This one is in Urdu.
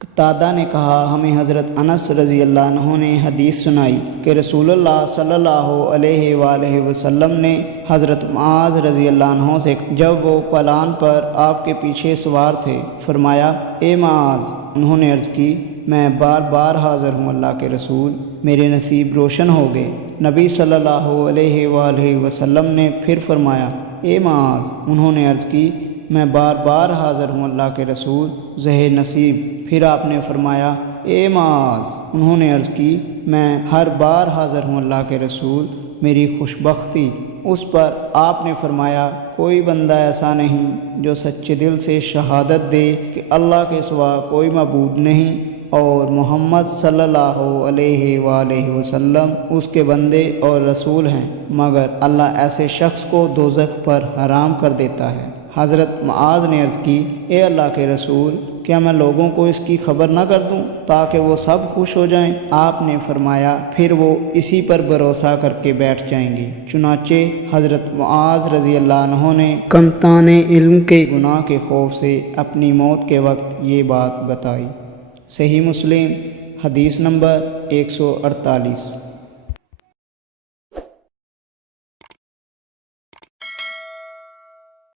قتادہ نے کہا ہمیں حضرت انس رضی اللہ عنہ نے حدیث سنائی کہ رسول اللہ صلی اللہ علیہ وآلہ وسلم نے حضرت معاذ رضی اللہ عنہ سے جب وہ پلان پر آپ کے پیچھے سوار تھے فرمایا اے معاذ۔ انہوں نے عرض کی میں بار بار حاضر ہوں اللہ کے رسول، میرے نصیب روشن ہو گئے۔ نبی صلی اللہ علیہ وآلہ وسلم نے پھر فرمایا اے معاذ۔ انہوں نے عرض کی میں بار بار حاضر ہوں اللہ کے رسول، ذہِ نصیب۔ پھر آپ نے فرمایا اے معاذ۔ انہوں نے عرض کی میں ہر بار حاضر ہوں اللہ کے رسول، میری خوش بختی۔ اس پر آپ نے فرمایا کوئی بندہ ایسا نہیں جو سچے دل سے شہادت دے کہ اللہ کے سوا کوئی معبود نہیں اور محمد صلی اللہ علیہ وآلہ وسلم اس کے بندے اور رسول ہیں، مگر اللہ ایسے شخص کو دوزخ پر حرام کر دیتا ہے۔ حضرت معاذ نے عرض کی اے اللہ کے رسول، کیا میں لوگوں کو اس کی خبر نہ کر دوں تاکہ وہ سب خوش ہو جائیں؟ آپ نے فرمایا پھر وہ اسی پر بھروسہ کر کے بیٹھ جائیں گے۔ چنانچہ حضرت معاذ رضی اللہ عنہ نے کمتان علم کے گناہ کے خوف سے اپنی موت کے وقت یہ بات بتائی۔ صحیح مسلم حدیث نمبر 148۔